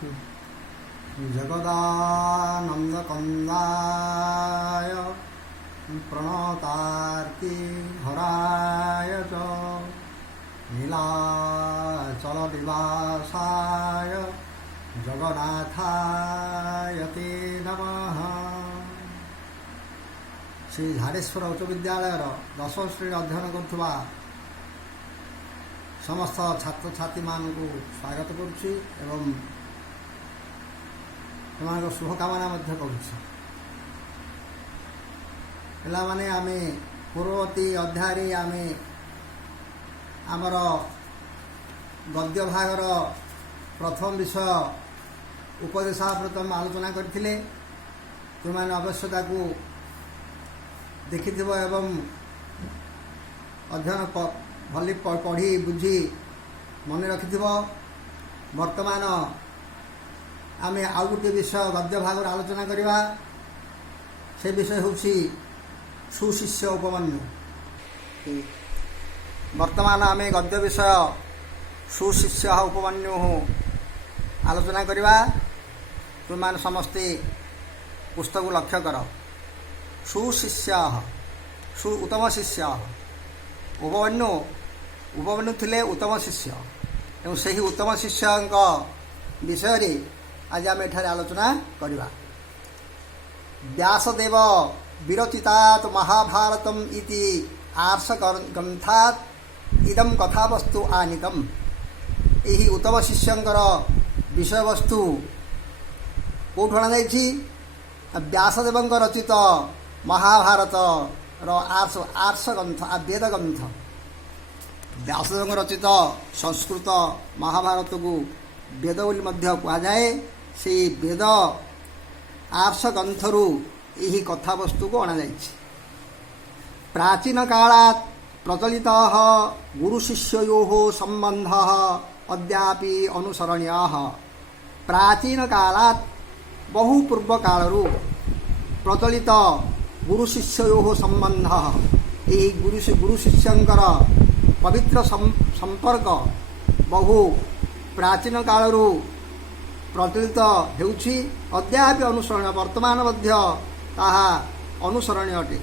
जगदानन्दकन्दाय प्रणतार्ति हराय च नीलाचलनिवासाय जगन्नाथाय ते नमः। श्री झारेश्वर उच्च विद्यालय दशम श्रेणी अध्ययन करुवा समस्त छात्र छात्री मानक स्वागत करुच्ची एवं सेमानक शुभकामना करुच्ची। पिला माने आमे पूर्ववर्ती अध्याय आमे आमर गद्य भागर प्रथम विषय उपदेशामृतम आलोचना करथिले। तुमने अवश्य ताकू देखिथिबो एवं अध्ययन भली पढ़ी बुझी मन रखिथिबो। वर्तमान आमे आउ गोटे विषय गद्य भागर आलोचना करिवा। से विषय होछि सुशिष्य उपमन्यु। वर्तमान आमे गद्य विषय सुशिष्य उपमन्यु आलोचना करिवा। तुमने समस्ते पुस्तक लक्ष्य कर। सुशिष्य उत्तम शिष्य उपमन्यु थिले उत्तम शिष्य एवं से ही उत्तम शिष्य विषय रे आज आम एठारे आलोचना करिवा। व्यासदेव विरचितात् महाभारतम इति आर्ष ग्रंथात् इदम कथावस्तु आनीतम। यही उत्तम शिष्यंकर विषय वस्तु कौटु अणाଯାଇଛି? व्यासदेव रचित महाभारत आर्ष ग्रंथ वेद ग्रंथ। व्यासदेव रचित संस्कृत महाभारत को वेद बोली मध्य कहुए। से वेद आर्ष ग्रंथरु यही कथावस्तु को अणाଯାଇଛି। प्राचीन कालात् प्रचलितः गुरु शिष्ययोः सम्बन्धः अद्यापि अनुसरणीयः। प्राचीन कालात् बहु पूर्व कालरू प्रचलित गुरु शिष्ययोः सम्बन्धः यही गुरु शिष्यंकर पवित्र संपर्क बहु प्राचीन कालरू प्रचलित हेउछि। अद्यापि अनुसरण वर्तमान मध्य ताहा अनुसरणीय अटे।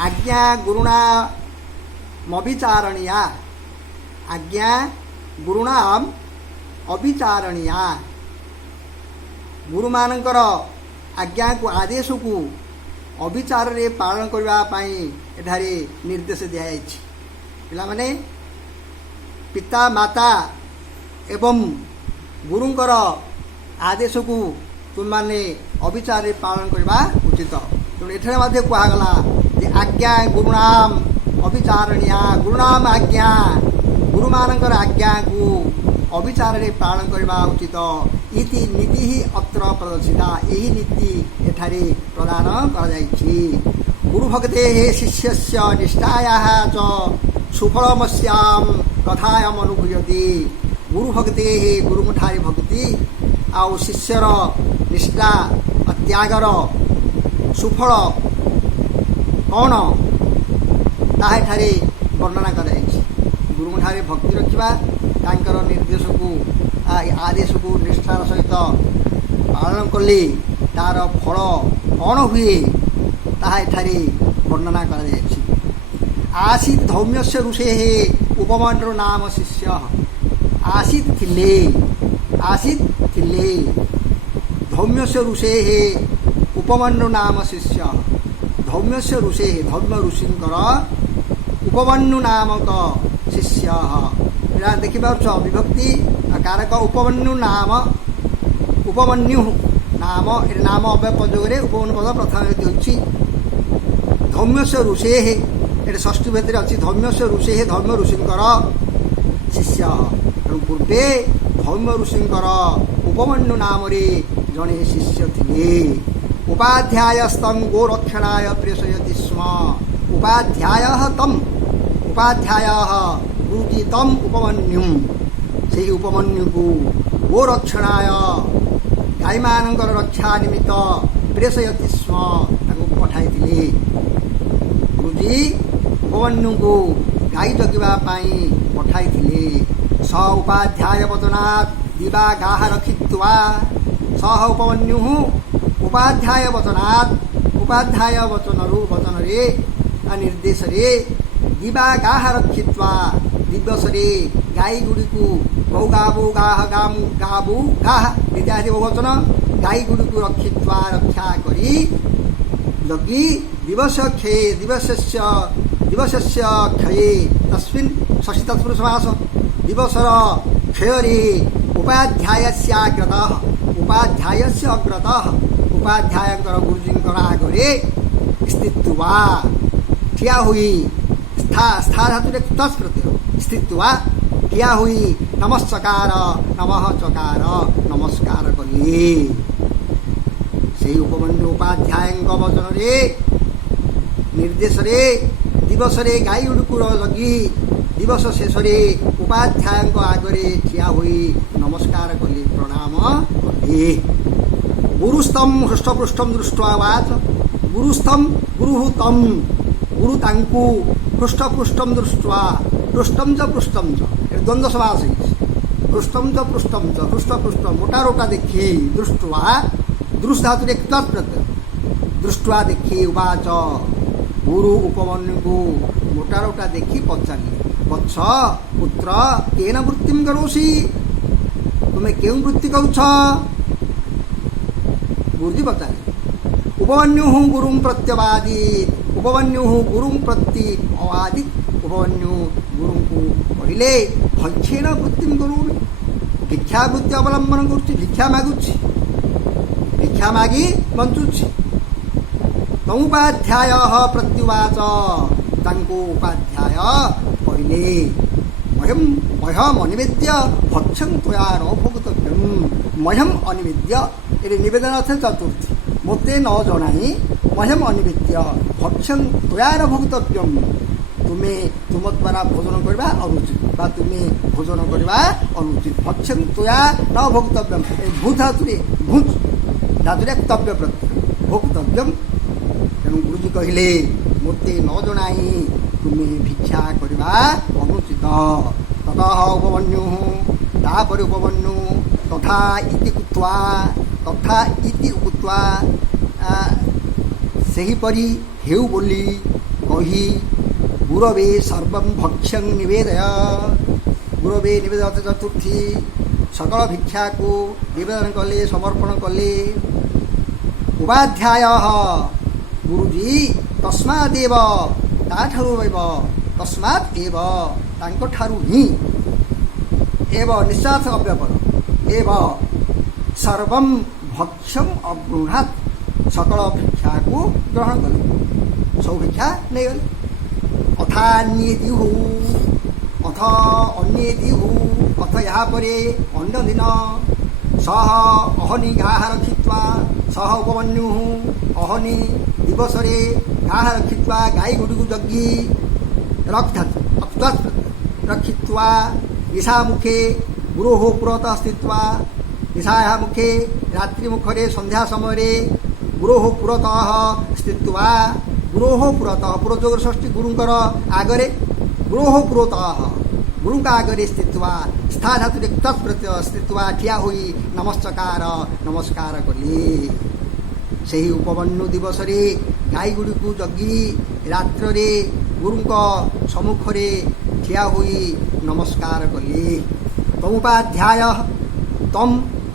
आज्ञा गुरुणाम अविचारणीया। आज्ञा गुरुणाम अविचारणीया। गुरु मानकर आज्ञा को आदेश को अविचार रे पालन करबा पई एठारे निर्देश दिया जायछि। पिला माने पिता माता एवं गुरुंकर आदेश को तुम माने अविचार रे पालन करबा उचित। तेणु एठारे मध्य कहगला जे आज्ञा गुरुणाम अविचारणीया। गुरुणाम आज्ञा गुरु मानकर आज्ञा को अविचार रे पालन करबा उचित। इति नीति ही अत्र प्रदर्शिता। यही नीति एठारे प्रदान करा जायछि। गुरु भक्ते शिष्यस्य निष्ठायाः च सुफलमस्याम कथायाम अनुभूयति। गुरु भक्ते गुरुमुठारी भक्ति आउ शिष्यर निष्ठा त्यागर सुफल कौन ताहा एठारे वर्णना करा जायछि। गुरुमुठारी भक्ति रखिबा तांकर निर्देश को आदेश को निष्ठार सहित पालन कले तार फल कौन हुए ताहा एठारे वर्णना करा जायछि। आसीत् धौम्यस्य ऋषेः उपमन्यु नाम शिष्य। आसीत् थिले धौम्यस्य ऋषेः उपमन्यु नाम शिष्य। धौम्यस्य ऋषेः धौम्य ऋषिंकर उपमन्यु नामक शिष्य। देखिपार विभक्ति कारक उपमन्यु नाम उपमन्यु नाम नाम अव्यय प्रयोगे उपमन्यु पद प्रथम होछि। धौम्यस्य ऋषेः ये षष्ठी भेद अच्छी। धौम्यस्य ऋषेः धौम्य ऋषिंकर शिष्य। तेणु पूर्वे धौम्य ऋषिंकर उपमन्यु नाम जड़े शिष्य थिले। उपाध्यायस्तम गोरक्षणाय प्रेषयति स्म। उपाध्यायः तम उपाध्यायः गुरुजी तम उपमन्युम। से उपमन्यु को गोरक्षणाय गाई मानकर रक्षा निमित्त प्रेषयति स्म पठाई। गुरुजी उपमन्यु को गाई जगिबा पठाई। स उपाध्याय वचनात् दिवागाः रक्षित्वा सह उपमन्युः उपाध्याय वचनात् उपाध्याय वचनरे निर्देशरे दिवागाः रक्षित्वा दिवसरे गाई गुड़िकु गौगाबुगाह गाबुगाह इत्यादि बहुवचन गाई गुड़िकु रक्षित्वा रक्षा करी लगी दिवस क्षये दिवसस्य क्षये तस्मिन् षष्ठी तत्पुरुष समास दिवसर क्षयरे उपाध्यायस्याग्रतः उपाध्यायस्य अग्रतः उपाध्यायकर गुरुजींकर आगरे स्थित्वा ठिया हुई स्था धातुरे तस् प्रत्यय स्थित्वा ठिया हुई नमस्कार नमः चकार नमस्कार कले से उपमन्यु उपाध्याय वचन निर्देश दिवसरे गाई गुड़िकुर लगी दिवस शेष उपाध्याय आगरे ठिया हुई नमस्कार कले प्रणाम कले गुरुस्तम हृष्टपृष्ठम दृष्ट्वा वाच गुरुस्तम गुरु तम गुरु तांकु हृष्टपृष्ठम दृष्ट्वा पृष्ठम च द्वंद्व समास पृष्ठम च हृष्टपृष्ठ मोटा रोटा देखी दृष्ट्वा दृश्य धातु प्रत्यय दृष्ट्वा देखी उवाच गुरु उपमन्यु को मोटा रोटा देखी पचारि वत्स पुत्र केन वृत्तिम करोषि तुम्हें क्यों वृत्ति करुछ गुरुजी पचारि उपमन्यु गुरुं प्रत्यवादी उपमन्यु गुरुं प्रति अवादी उपमन्यु गुरु को कहले भक्षेण वृत्तिम करोमि भिक्षा वृत्ति अवलंबन करुछि भिक्षा मागुछि भिक्षा मागी बंचुछि तमुपाध्याय प्रत्युवाच तांको उपाध्याय कहले मह्यम अनिवेद्य भक्षं त्वया न भोक्तव्यं मह्यम अनिवेद्य ये निवेदन अर्थ चतुर्थी मते न जनाई मह्यम अनिवेद्य भक्षं त्वया न भोक्तव्यं तुम्हें तुम द्वारा भोजन करवा अनुचित बा तुम्हें भोजन करवा अनुचित भक्षं त्वया न भोक्तव्यं भू धातुरे भूच धातुरे तव्य प्रत्यय भोक्तव्यं तेणु गुरुजी कहले मते न जनाई तुम्हें भिक्षा करवा अनुचित ततः उपमन्यु तापर उपमन्यु तथा इति उक्त्वा सेहीपरि हेउ बोली कही गुरवे सर्वं भक्ष्यं निवेदय गुरवे निवेदन चतुर्थी सकल भिक्षा को निवेदन कले समर्पण कले उपाध्याय गुरुजी तस्मादेव तस्मादेव तांको ही एव निश्चार्थ अव्यपर एव सर्वं भक्ष्यम अगृहात् सकल भिक्षा को ग्रहण कले सब भिक्षा नहीं गले अथान्ये दिहु अथ अन्ये दिहु अथ यहाँ परे अन्य दिन सह अहनि गाः रक्षित्वा सह उपमन्यु अहनि दिवसरे गाः रक्षित्वा गाई गुड़िकु जग्गी रक्षित्वा ईशा मुखे गुरोः पुरतः स्थित्वा ईशायाः मुखे रात्रि मुखरे संध्या समय गुरोः पुरतः स्थित्वा गुरोः पुरतः पुरजोगर षष्ठी गुरुंकर आगरे गुरोः पुरतः गुरु का आगरे स्थित्वा स्था धातु तत् प्रत्यय स्थित्वा ठिया हुई नमस्कार कले से उपमन्यु दिवस गाई गुड़ी को जगी रात्र गुरुंक सम्मुखरे ठिया हुई नमस्कार कले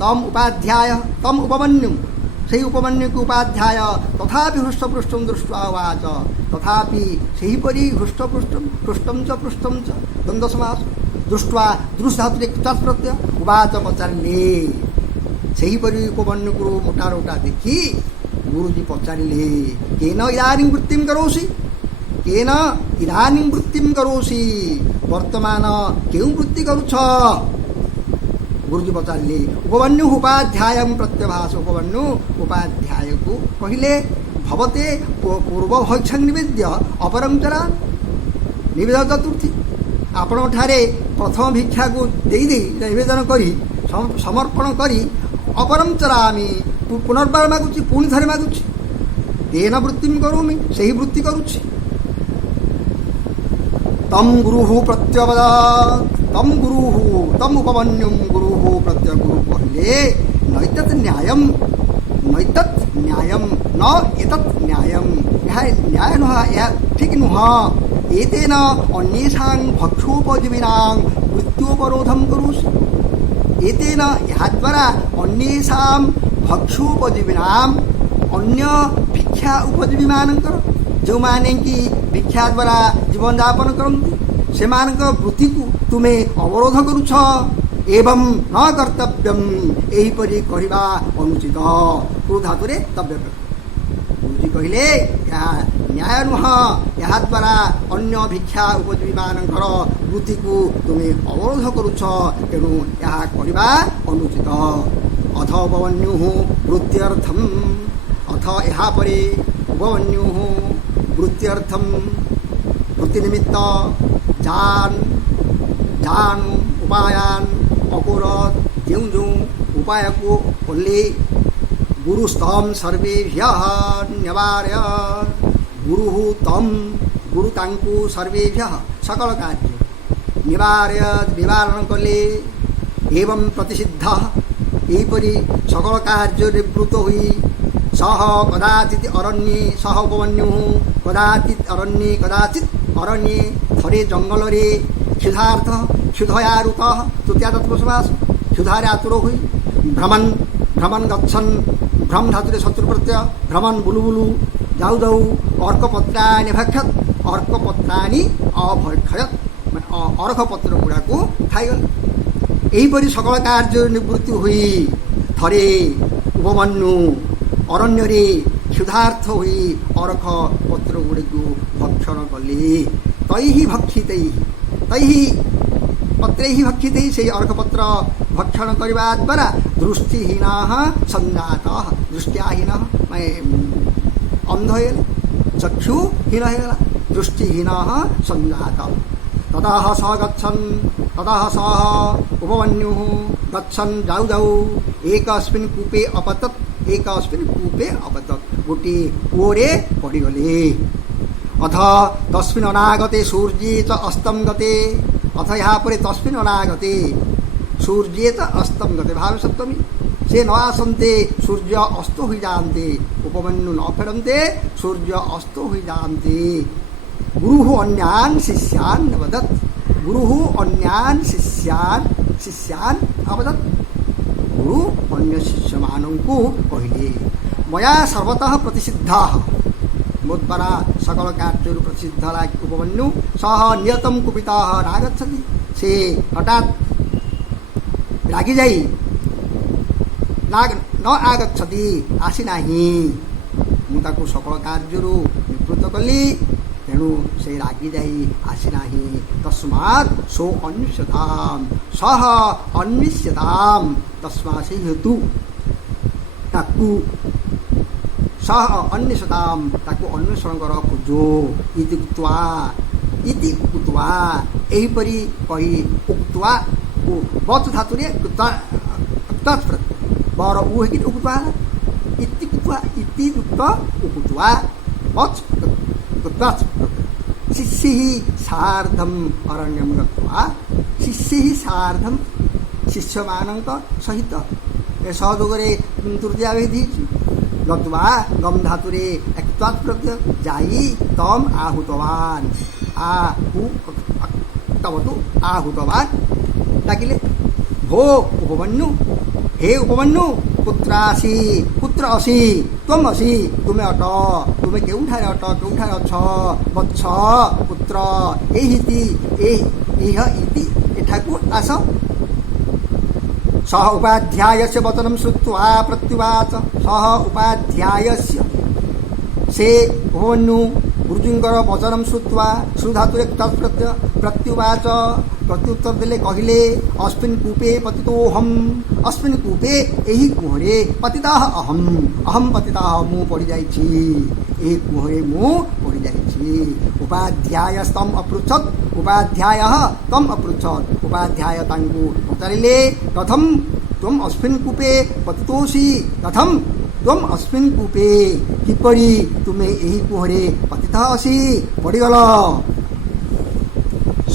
तम उपाध्याय तम उपमन्यु से उपमन्यु को उपाध्याय तथापि हृष्टपृष्ठं दृष्ट्वा उवाच तथापि सेहीपरि हृष्टपृष्ठं च द्वंद्व समास दृष्ट्वा दृश्य धातुरे तत् प्रत्यय उवाच पचारिले सेहीपरि उपमन्यु को मोटा रोटा देखी गुरुजी पचारिले केन इदानीं वृत्तिं करोषि केन इदानीं वृत्तिं करोषि वर्तमान केउ वृत्ति करुछ गुरुजी पचारिले उपमन्यु उपाध्याय प्रत्यभाष उपमन्यु उपाध्याय को कहले भवते पूर्व भक्षं निवेद्य अपरंचरा निवेदन चतुर्थी आपण ठारे प्रथम भिक्षा को दे निवेदन करी समर्पण करी अपरंचरामि पुनर्बार मागुची पुणी थरे मागुची तेन वृत्तिं करोमि सही वृत्ति करुछि तम गुरुहु प्रत्यवदात् तम गुरुहु तम उपमन्युम गुरुहु प्रत्य गुरु कहले नैतत् न्यायम न एतत् न्यायम यह न्याय नुह यह ठीक नुह एतेन अन्येषां भक्षोपजीविनां मृत्योपरोधं करोसि एतेन याद्वारा अन्येषां भक्षोपजीविनां अन्य भिक्षा उपजीवीमानଙ୍କର ଯେଉଁମାନେ କି ଭିକ୍ଷା ଦ୍ୱାରା ଜୀବନଯାପନ କରନ୍ତି ସେମାନଙ୍କ ବୃତ୍ତିକୁ ତୁମେ ଅବରୋଧ କରୁଛ ଏବଂ ନ କର୍ତ୍ତବ୍ୟମ୍ ଏହିପରି କରିବା ଅନୁଚିତ କ୍ରୁ ଧାତୁରେ ତବ୍ୟ ଗୁରୁଜୀ କହିଲେ ଏହା ନ୍ୟାୟ ନୁହଁ ଏହାଦ୍ୱାରା ଅନ୍ୟ ଭିକ୍ଷା ଉପଜୀବୀମାନଙ୍କର ବୃତ୍ତିକୁ ତୁମେ ଅବରୋଧ କରୁଛ ତେଣୁ ଏହା କରିବା ଅନୁଚିତ ଅଥ ଉପମନ୍ୟୁଃ ବୃତ୍ତ୍ୟର୍ଥମ୍ ଅଥ ଏହାପରେ ଉପମନ୍ୟୁଃ ବୃତ୍ତ୍ୟର୍ଥମ୍ ବୃତ୍ତି ନିମିତ୍ତ ଯାନ୍ ଉପାୟାନ୍ ଅକୁରତ୍ ଯେଉଁ ଉପାୟକୁ କଲେ ଗୁରୁସ୍ତମ୍ ସର୍ବେଭ୍ୟଃ ନ୍ୟବାରୟ ଗୁରୁ ତାଙ୍କୁ ସର୍ବେଭ୍ୟଃ ସକଳ କାର୍ଯ୍ୟ ନିବାରଣ କଲେ ଏବଂ ପ୍ରତିସିଦ୍ଧ ଏହିପରି ସକଳ କାର୍ଯ୍ୟ ନିବୃତ୍ତ ହୋଇ ସହ କଦାଚିତ୍ ଅରଣ୍ୟେ ସହ ଉପମନ୍ୟୁଃ କଦାଚିତ୍ ଅରଣ୍ୟେ ଥରେ ଜଙ୍ଗଲରେ କ୍ଷୁଧୟାରୁତ ତୃତୀୟା ତତ୍ପୁରୁଷମାସ କ୍ଷୁଧାରେ ଆତୁର ହୋଇ ଭ୍ରମନ୍ ଗଚ୍ଛନ୍ ଭ୍ରମ ଧାତୁରେ ଶତ୍ରୁ ପ୍ରତ୍ୟୟ ଭ୍ରମନ୍ ବୁଲୁ ଯାଉ ଅର୍କପତ୍ରାଣି ଭକ୍ଷତ୍ ଅର୍କପତ୍ରାଣି ଅଭକ୍ଷୟତ୍ ମାନେ ଅର୍କ ପତ୍ର ଗୁଡ଼ାକୁ ଖାଇଗଲେ ଏହିପରି ସକଳ କାର୍ଯ୍ୟ ନିବୃତ୍ତି ହୋଇ ଥରେ ଉପମନ୍ୟୁ ଅରଣ୍ୟରେ କ୍ଷୁଧାର୍ଥ ହୋଇ ଅରଖ ପତ୍ର ଗୁଡ଼ିକୁ ଭକ୍ଷଣ କଲେ ତୈଃ ଭକ୍ଷିତୈ ସେହି ଅର୍କପତ୍ର ଭକ୍ଷଣ କରିବା ଦ୍ୱାରା ଦୃଷ୍ଟିହୀନ ସଞ୍ଜାତ ଦୃଷ୍ଟିହୀନ ମାନେ ଅନ୍ଧ ହେଇଗଲେ ଚକ୍ଷୁହୀନ ହେଇଗଲା ଦୃଷ୍ଟିହୀନ ସଞ୍ଜାତ ତତଃ ସହ ଉପମନ୍ୟୁଃ ଗଚ୍ଛନ୍ ଯାଉ ଏକସ୍ମିନ୍ କୂପେ ଅପତତ୍ ଗୋଟିଏ କୂଅରେ ପଡ଼ିଗଲେ ଅଥ ତସ୍ମିନ୍ ଅନାଗତେ ସୂର୍ଯ୍ୟେ ଚ ଅସ୍ତଂ ଗତେ ଅଥ ଏହାପରେ ତସ୍ମିନ୍ ଅନାଗତେ ସୂର୍ଯ୍ୟେ ଚ ଅସ୍ତଂ ଗତେ ଭାବ ସପ୍ତମୀ ସେ ନ ଆସନ୍ତେ ସୂର୍ଯ୍ୟ ଅସ୍ତ ହୋଇଯାଆନ୍ତେ ଉପମନ୍ୟୁ ନ ଫେରନ୍ତେ ସୂର୍ଯ୍ୟ ଅସ୍ତ ହୋଇଯାଆନ୍ତେ ଗୁରୁଃ ଅନ୍ୟାନ୍ ଶିଷ୍ୟାନ୍ ଅବଦତ୍ ଗୁରୁଃ ଅନ୍ୟାନ୍ ଶିଷ୍ୟାନ୍ ଅବଦତ୍ ଗୁରୁ ଅନ୍ୟ ଶିଷ୍ୟମାନଙ୍କୁ କହିଲେ ମୟା ସର୍ବତଃ ପ୍ରତିସିଦ୍ଧଃ ମୋ ଦ୍ୱାରା ସକଳ କାର୍ଯ୍ୟରୁ ପ୍ରସିଦ୍ଧ ଉପମନ୍ୟୁ ସହ ନିୟତମ୍ କୁପିତଃ ନାଗଚ୍ଛତି ସେ ହଠାତ୍ ରାଗିଯାଇ ନ ଆଗଚ୍ଛତି ଆସିନାହିଁ ମୁଁ ତାକୁ ସକଳ କାର୍ଯ୍ୟରୁ ନିବୃତ୍ତ କଲି ତେଣୁ ସେ ରାଗିଯାଇ ଆସିନାହିଁ ତସ୍ମାତ୍ ଅନ୍ୱିଷ୍ୟତାମ୍ ତସ୍ମାତ୍ ସେ ହେତୁ ତାକୁ ତାକୁ ଅନ୍ୱେଷଣ କର ଖୋଜୋ ଇତି ଉକ୍ତ୍ୱା ଏହିପରି କହି ଉକ୍ତ୍ୱା ବଚ୍ ଧାତୁରେ ବର ଉ ହେଇକି ଉକ୍ତ୍ୱା ହେଲା ଇତି ଯୁକ୍ତ ଉକ୍ତ୍ୱା ବଚ୍ ଶିଷ୍ୟୈଃ ସାର୍ଦ୍ଧମ୍ ଅରଣ୍ୟଂ ଗତ୍ୱା ଶିଷ୍ୟୈଃ ସାର୍ଦ୍ଧମ୍ ଶିଷ୍ୟମାନଙ୍କ ସହିତ ଏ ସହଯୋଗରେ ତୃତୀୟା ବିଧି ହେଇଛି ଗତ୍ୱା ଗମ୍ ଧାତୁରେ ତ୍ୱାତ୍ ପ୍ରତ୍ୟୟ ଯାଇ ତମ୍ ଆହୁତବାନ୍ ଡାକିଲେ ଭୋ ଉପମନ୍ୟୁ ହେ ଉପମନ୍ୟୁ ପୁତ୍ର ଅସି ତ୍ୱମ୍ ଅସି ତୁମେ ଅଟ ତୁମେ କେଉଁଠାରେ ଅଛ ବତ୍ସ ପୁତ୍ର ଇତି ଏଠାକୁ ଆସ ସହ ଉପାଧ୍ୟାୟସ୍ୟ ବଚనం ଶ୍ରୁତ୍ୱା ପ୍ରତ୍ୟୁବାଚ ସହ ଉପାଧ୍ୟାୟସ୍ୟ ସେ ଉପମନ୍ୟୁ ଗୁରୁଜୀଙ୍କର ବଚనం ଶ୍ରୁତ୍ୱା ଶ୍ରୁଧାତୁରେ ତତ୍ପ୍ରତ୍ୟୟ ପ୍ରତ୍ୟୁବାଚ ପ୍ରତ୍ୟୁତ୍ତର ଦେଲେ କହିଲେ ଅସ୍ମିନ୍ କୂପେ ପତିତୋହମ୍ ଅସ୍ମିନ୍ କୂପେ ଏହି କୂଅରେ ପତିତଃ ଅହମ୍ ପତିତଃ ମୁଁ ପଡ଼ିଯାଇଛି ଏହି କୂଅରେ ମୁଁ ପଡ଼ିଯାଇଛି ଉପାଧ୍ୟାୟ ତମ୍ ଅପୃଚ୍ଛତ୍ ଉପାଧ୍ୟାୟ ତାଙ୍କୁ ପଚାରିଲେ କଥମ୍ ତ୍ୱମ୍ ଅସ୍ମିନ୍ କୂପେ ପତିତୋଷି କଥମ୍ ତ୍ୱମ୍ ଅସ୍ମିନ୍ କୂପେ କିପରି ତୁମେ ଏହି କୂଅରେ ପତିତଃ ଅସି ପଡ଼ିଗଲ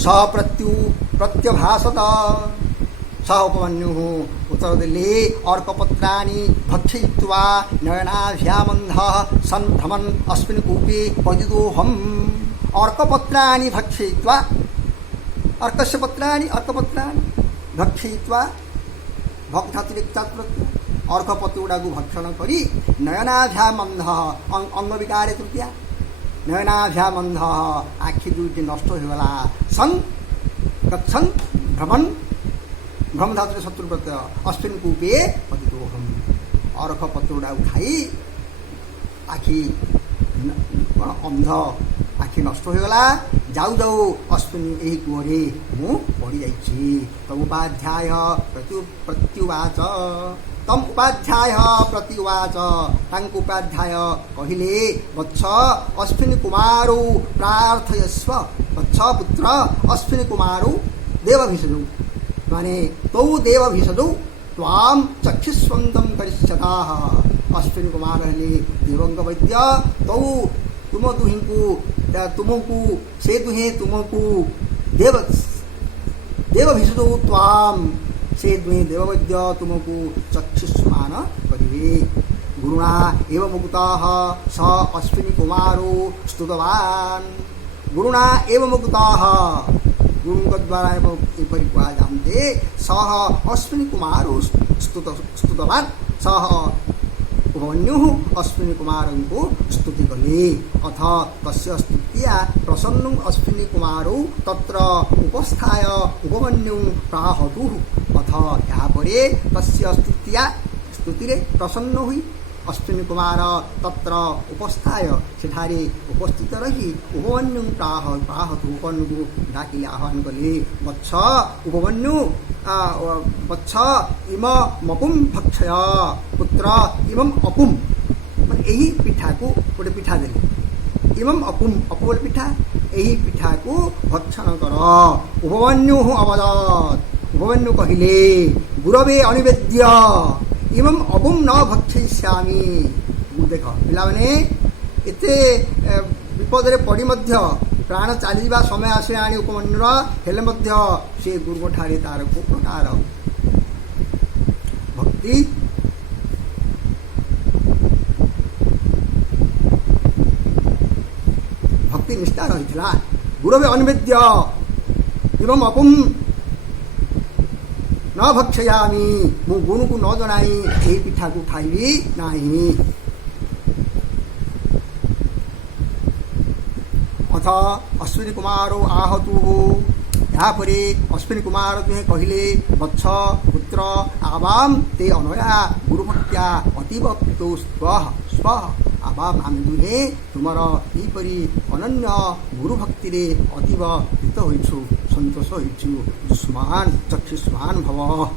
प्रत्यभाषत स उपमन्युः उत्तर दिल्ली अर्कपत्राणि भक्षयित्वा नयनाभ्यामन्धः सन्भ्रमन् अस्मिन् कूपे पतितोऽहम् अर्कपत्राणि भक्षयित्वा अर्कस्य पत्राणि भक्षयित्वा भक्तातिरिक्तात्प्रत्यय अर्कपत्र गुड़ाक भक्षण करी नयनाभ्यामन्ध अंग विकार तृतीया नयनाभ्यामन्ध आखि दुईटी नष्ट होगला सन गच्छन् भ्रमण भ्रम धातु शत्रु प्रत्यय अस्मिन् कूपे पतितोऽहम् अर्कपत्र गुड़ाक खाई आखि अंध आखि नष्ट होगला जाऊ जाऊ अस्मिन् एही कूरे मु पड़ी जाइछि तमुपाध्याय प्रत्युवाच तम उपाध्याय प्रत्युवाच तांक उपाध्याय कहिले वत्स अस्मिन् कुमारो प्रार्थयस्व वत्स पुत्र अस्मिन् कुमारो देवभिषजौ माने तौ देवभिषजौ त्वां चक्षुष्वन्तं करिष्यताः अस्मिन् कुमार हेले देवंग वैद्य तौ तुम दुहिंकु तुमको से दुहे तुमको देवभिषजौ त्वां से दुहे देववैद्य तुमको चक्षुष्मान करिवे गुरुणा एव मुक्तः स अश्विनी कुमारो स्तुतवान् गुरुणा एव मुक्तः गुरुଙ୍କ द्वारा एपरि कुआ जानते सह अश्विनी कुमारो स्तुतवान् सह उपमन्युः अश्विनी कुमारଙ୍କୁ स्तुति कले अथ तस्य स्तुत्या प्रसन्नं अश्विनी कुमारो तत्र उपस्थाय उपमन्युं प्राहतुः अथ यापरे तस्य स्तुतिरे प्रसन्न हुई अश्विनी कुमार तत्र उपस्थाय सेठारे उपस्थित रही उपमन्युं प्राहतु उपमन्युको डाकिले आह्वान कले वत्स उपमन्यु वत्स इम मपुम भक्षय पुत्र इमम अपुम यही पिठा को गोटे पिठा देले इमम अपुम अपुल पिठा यही पिठा को भक्षण कर उपमन्यु अवदत् उपमन्यु कहिले गुरवे अनिवेद्य इमम अपुम न भक्षयिष्यामि देख पिला माने एते विपद रे पड़ी मध्य प्राण चलीवा समय आसलाणी उपमन्युर हेले मध्य से गुरु ठारे तार को प्रकार भक्ति निष्ठा रही गुरवे अनिवेद्य एवं अपुम न भक्षयामी मु गुरु को न जनाई यही पिठा को खाइबी नहीं अथ अश्विनी कुमारो आहतु यापरे अश्विनी कुमार दुहे कहिले वत्स पुत्र आवाम ते अनया गुरुभक्त्या अतीव प्रीतो स्व आवाम आम दुहे तुमर यहीपरि अनन्य गुरुभक्ति रे अतीव प्रीत होइछु संतोष होइछु दुष्मान चक्षुष्मान भव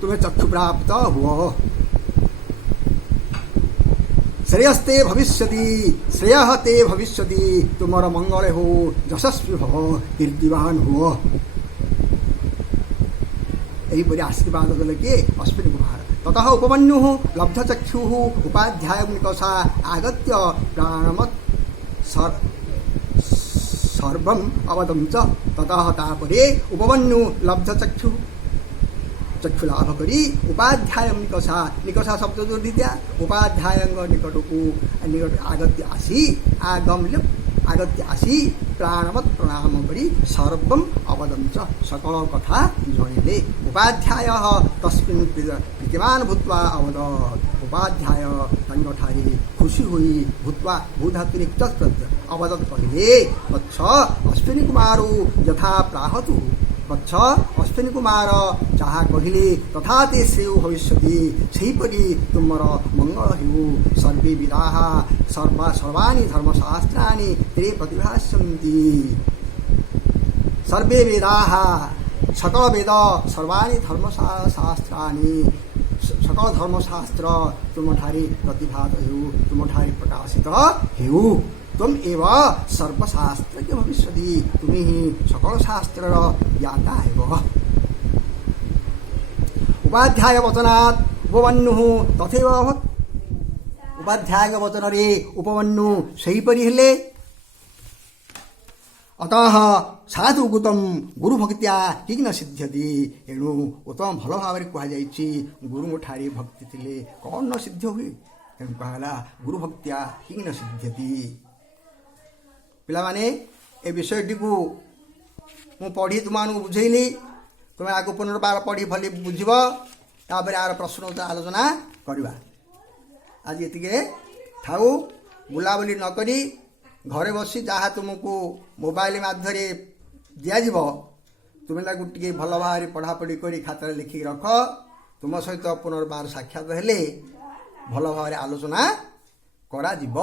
तुम्हें चक्षु प्राप्त हुआ श्रेयस्ते भविष्यति श्रेयः ते भविष्यति तुम्हारा मंगल हो यशस्वी भव कीर्तिवान हो यहीपरि आशीर्वाद देले के अश्विनी कुमार ततः उपमन्युः लब्धचक्षुः उपाध्यायं निकषा आगत्य प्राणमत् सर्वम् अवदं च ततः तापरे उपमन्यु लब्धचक्षुः चक्षु लाभ करी उपाध्याय निकषा शब्द जोड़ दिया उपाध्याय निकट आगत्य आसी आगत्य आसी प्राणवत् प्रणाम करी सर्वम अवदं च सकल कथा जणिले उपाध्याय तस्मिन् प्रीतिमान भूत्वा अवदत् उपाध्याय तंगठारी खुशी हुई भूत्वा भूधातुरिक्त अवदत् कहिले वत्स अश्विनी कुमारो यथा प्राहतु वत्स अश्विनी कुमार जहाँ कहिले तथा ते श्रेय भविष्यति सेहीपरि तुमर मंगल हेउ सर्वे विदाः सर्वाणि धर्मशास्त्राणि ते प्रतिभास्यन्ति सर्वे वेदाः सकल वेद सर्वाणि धर्मशास्त्राणि सकल धर्मशास्त्र तुमठारे प्रतिभात हेउ तुमठारे प्रकाशित हेउ तुम एव सर्वशास्त्रज्ञ भविष्यति तुम्हें ही सकल शास्त्र ज्ञाता हेव उपाध्याय वचनात् उपमन्युः तथैव अभवत् उपाध्याय वचन रे उपमन्यु सेहीपरि हेले ଅତଃ ସାଧୁ ଗୁତମ ଗୁରୁ ଭକ୍ତିଆ କିଂ ନ ସିଦ୍ଧ୍ୟତି। ଏଣୁ ଉତ୍ତମ ଭଲ ଭାବରେ କୁହାଯାଇଛି ଗୁରୁଙ୍କ ଠାରେ ଭକ୍ତି ଥିଲେ କ'ଣ ନ ସିଦ୍ଧ ହୁଏ। ତେଣୁ କୁହାଗଲା ଗୁରୁ ଭକ୍ତିଆ କିଂ ନ ସିଦ୍ଧ୍ୟତି। ପିଲାମାନେ ଏ ବିଷୟଟିକୁ ମୁଁ ପଢ଼ି ତୁମମାନଙ୍କୁ ବୁଝେଇଲି। ତୁମେ ଆଗକୁ ପୁନର୍ବାର ପଢ଼ି ଭଲ ବୁଝିବ। ତାପରେ ଆର ପ୍ରଶ୍ନ ଆଲୋଚନା କରିବା। ଆଜି ଏତିକି ଥାଉ। ବୁଲାବୁଲି ନକରି ଘରେ ବସି ଯାହା ତୁମକୁ ମୋବାଇଲ ମାଧ୍ୟମରେ ଦିଆଯିବ ତୁମେ ତାକୁ ଟିକେ ଭଲ ଭାବରେ ପଢ଼ାପଢ଼ି କରି ଖାତାରେ ଲେଖିକି ରଖ। ତୁମ ସହିତ ପୁନର୍ବାର ସାକ୍ଷାତ ହେଲେ ଭଲ ଭାବରେ ଆଲୋଚନା କରାଯିବ।